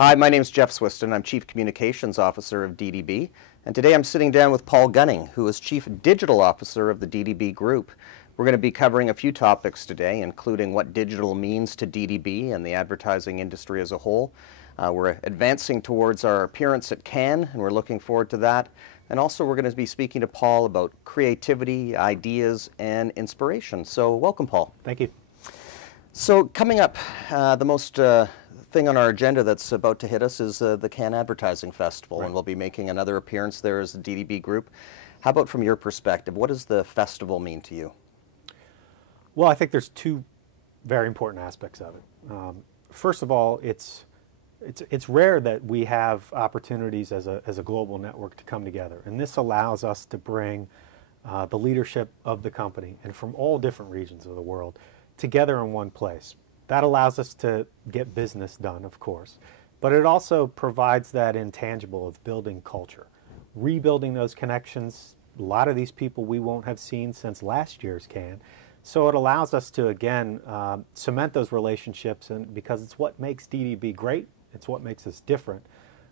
Hi, my name is Jeff Swystun. I'm Chief Communications Officer of DDB, and today I'm sitting down with Paul Gunning, who is Chief Digital Officer of the DDB Group. We're going to be covering a few topics today, including what digital means to DDB and the advertising industry as a whole. We're advancing towards our appearance at Cannes, and we're looking forward to that. And also we're going to be speaking to Paul about creativity, ideas, and inspiration. So welcome, Paul. Thank you. So coming up, the most thing on our agenda that's about to hit us is the Cannes Advertising Festival, and we'll be making another appearance there as the DDB Group. How about from your perspective, what does the festival mean to you? Well, I think there's two very important aspects of it. First of all, it's rare that we have opportunities as a global network to come together, and this allows us to bring the leadership of the company and from all different regions of the world together in one place. That allows us to get business done, of course, but it also provides that intangible of building culture, rebuilding those connections. A lot of these people we won't have seen since last year's Cannes, so it allows us to again cement those relationships, and because it's what makes DDB great, it's what makes us different,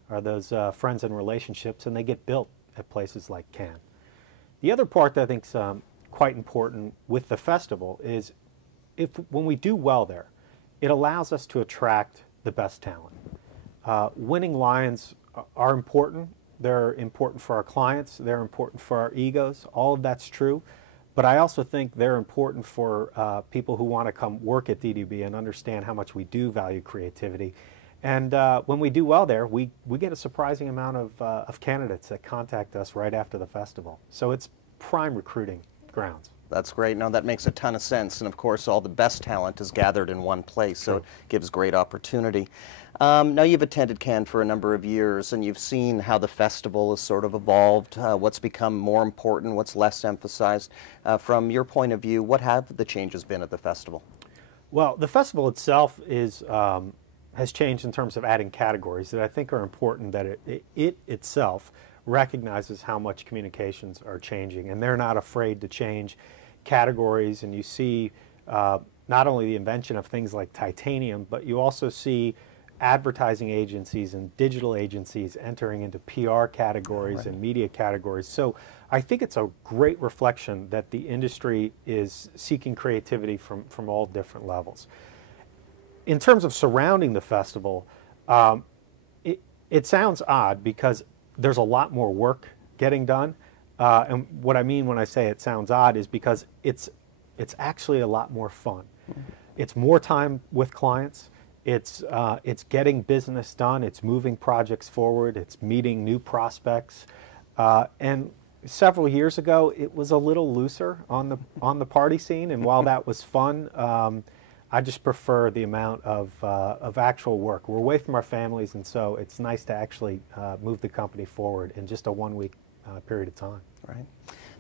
are those friends and relationships, and they get built at places like Cannes. The other part that I think is quite important with the festival is when we do well there, it allows us to attract the best talent. Winning lions are important. They're important for our clients. They're important for our egos. All of that's true. But I also think they're important for people who want to come work at DDB and understand how much we do value creativity. And when we do well there, we get a surprising amount of candidates that contact us right after the festival. So it's prime recruiting grounds. That's great. No, that makes a ton of sense. And of course, all the best talent is gathered in one place, so it gives great opportunity. Now, you've attended Cannes for a number of years, and you've seen how the festival has sort of evolved, what's become more important, what's less emphasized. From your point of view, what have the changes been at the festival? Well, the festival itself has changed in terms of adding categories that I think are important, that it itself recognizes how much communications are changing, and they're not afraid to change categories. And you see not only the invention of things like titanium, but you also see advertising agencies and digital agencies entering into PR categories and media categories. So I think it's a great reflection that the industry is seeking creativity from all different levels. In terms of surrounding the festival, it sounds odd because there's a lot more work getting done. And what I mean when I say it sounds odd is because it's actually a lot more fun. It's more time with clients. It's getting business done. It's moving projects forward. It's meeting new prospects. And several years ago, it was a little looser on the party scene. And while that was fun, I just prefer the amount of actual work. We're away from our families, and so it's nice to actually move the company forward in just a one-week period of time. Right.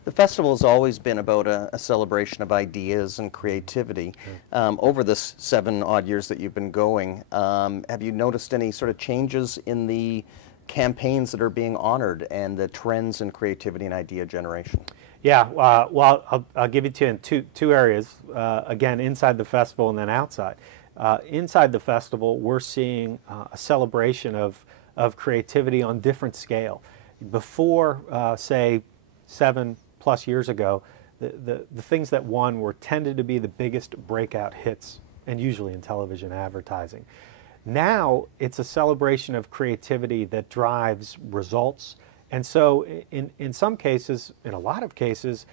The festival has always been about a celebration of ideas and creativity. Over this 7-odd years that you've been going, have you noticed any sort of changes in the campaigns that are being honored and the trends in creativity and idea generation? Yeah, well, I'll give it to you in two areas, again, inside the festival and then outside. Inside the festival, we're seeing a celebration of creativity on different scale. Before, say, 7+ years ago, the things that won tended to be the biggest breakout hits, and usually in television advertising. Now, it's a celebration of creativity that drives results. And so in some cases, in a lot of cases,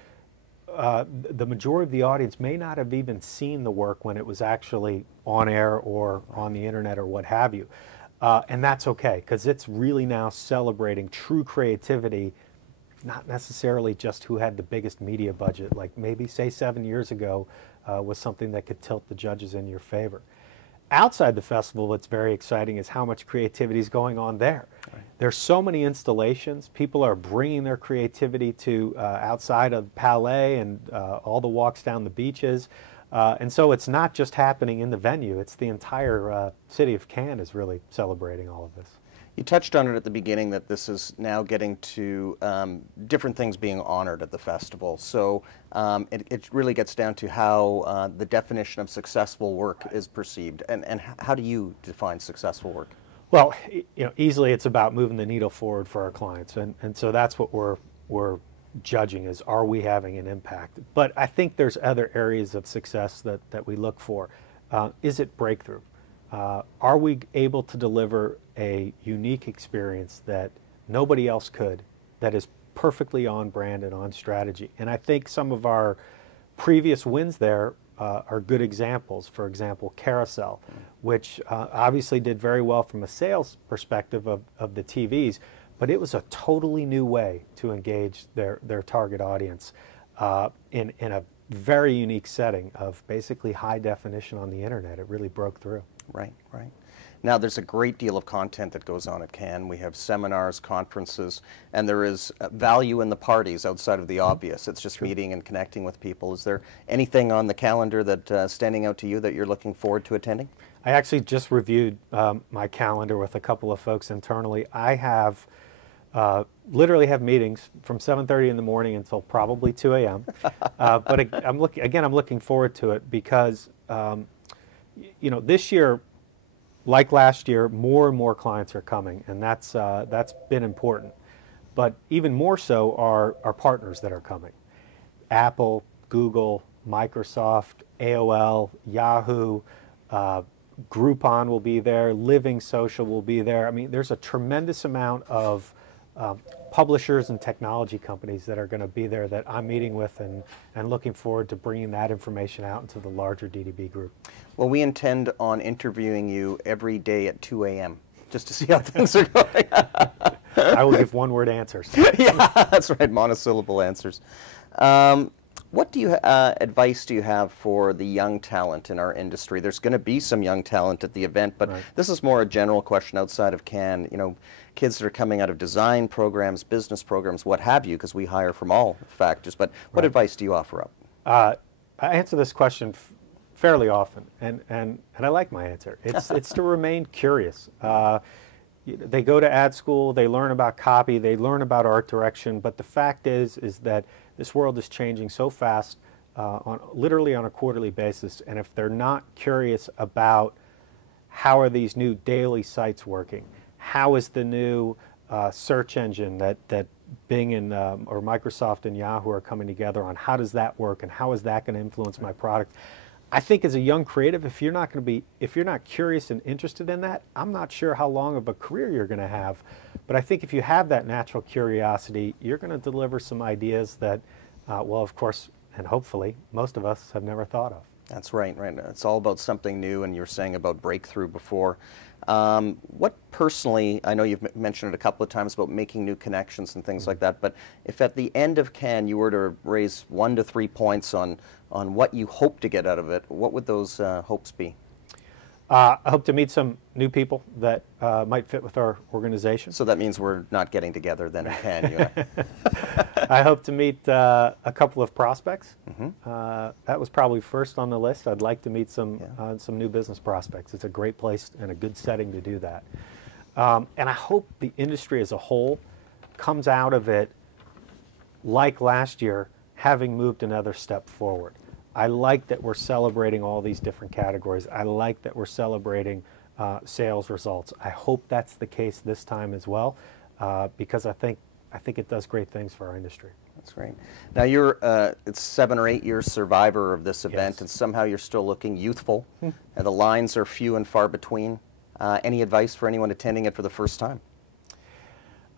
the majority of the audience may not have even seen the work when it was actually on air or on the internet or what have you. And that's okay, because it's really now celebrating true creativity, not necessarily just who had the biggest media budget, like maybe, say, 7 years ago was something that could tilt the judges in your favor. Outside the festival, what's very exciting is how much creativity is going on there. There's so many installations. People are bringing their creativity to outside of Palais and all the walks down the beaches. And so it's not just happening in the venue. It's the entire city of Cannes is really celebrating all of this. You touched on it at the beginning that this is now getting to different things being honored at the festival. So it really gets down to how the definition of successful work is perceived. And how do you define successful work? Well, easily it's about moving the needle forward for our clients, and so that's what we're judging is, are we having an impact? But I think there's other areas of success that we look for. Is it breakthrough? Are we able to deliver a unique experience that nobody else could, that is perfectly on brand and on strategy? And I think some of our previous wins there are good examples. For example, Carousel, which obviously did very well from a sales perspective of the TVs, but it was a totally new way to engage their target audience in a very unique setting of basically high definition on the internet. It really broke through. Right, right. Now, there's a great deal of content that goes on at Cannes. We have seminars, conferences, and there is value in the parties outside of the obvious. It's just meeting and connecting with people. Is there anything on the calendar that standing out to you that you're looking forward to attending? I actually just reviewed my calendar with a couple of folks internally. I have literally have meetings from 7:30 in the morning until probably 2 a.m. But I'm looking forward to it because this year, like last year, more and more clients are coming, and that's been important. But even more so are our partners that are coming. Apple, Google, Microsoft, AOL, Yahoo, Groupon will be there, Living Social will be there. I mean, there's a tremendous amount of publishers and technology companies that are going to be there that I'm meeting with and looking forward to bringing that information out into the larger DDB group. Well, we intend on interviewing you every day at 2 a.m. just to see how things are going. I will give one-word answers. Yeah, that's right, monosyllable answers. What advice do you have for the young talent in our industry? There's going to be some young talent at the event, but right. This is more a general question outside of Cannes. Kids that are coming out of design programs, business programs, what have you, because we hire from all factors. But what right. advice do you offer up? I answer this question fairly often, and I like my answer. It's to remain curious. They go to ad school, they learn about copy, they learn about art direction, but the fact is that this world is changing so fast, literally on a quarterly basis, and if they're not curious about how are these new daily sites working, how is the new search engine that Bing and or Microsoft and Yahoo are coming together on, how does that work and how is that going to influence my product? I think as a young creative, if you're not curious and interested in that, I'm not sure how long of a career you're going to have. But I think if you have that natural curiosity, you're going to deliver some ideas that, well, of course, and hopefully, most of us have never thought of. That's right, right. It's all about something new, and you were saying about breakthrough before. What personally, I know you've mentioned it a couple of times about making new connections and things like that, but if at the end of Cannes you were to raise 1 to 3 points on what you hope to get out of it, what would those hopes be? I hope to meet some new people that might fit with our organization. So that means we're not getting together then in Cannes, you and I hope to meet a couple of prospects. Mm-hmm. That was probably first on the list. I'd like to meet some new business prospects. It's a great place and a good setting to do that. And I hope the industry as a whole comes out of it, like last year, having moved another step forward. I like that we're celebrating all these different categories. I like that we're celebrating sales results. I hope that's the case this time as well, because I think it does great things for our industry. That's great. Now you're it's 7 or 8 years survivor of this event, Yes. and somehow you're still looking youthful. And the lines are few and far between. Any advice for anyone attending it for the first time?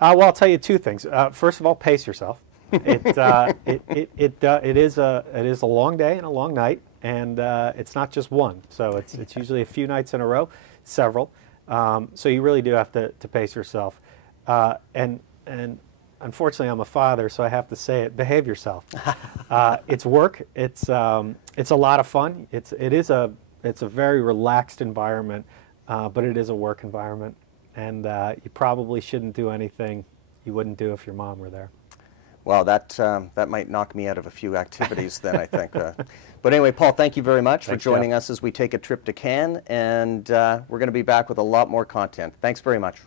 Well, I'll tell you two things. First of all, pace yourself. It is a long day and a long night, and it's not just one. So it's usually a few nights in a row, several. So you really do have to pace yourself. And unfortunately, I'm a father, so I have to say it: behave yourself. It's work. It's a lot of fun. It's a very relaxed environment, but it is a work environment, and you probably shouldn't do anything you wouldn't do if your mom were there. Well, that might knock me out of a few activities then, I think. But anyway, Paul, thank you very much for joining us as we take a trip to Cannes, and we're going to be back with a lot more content. Thanks very much.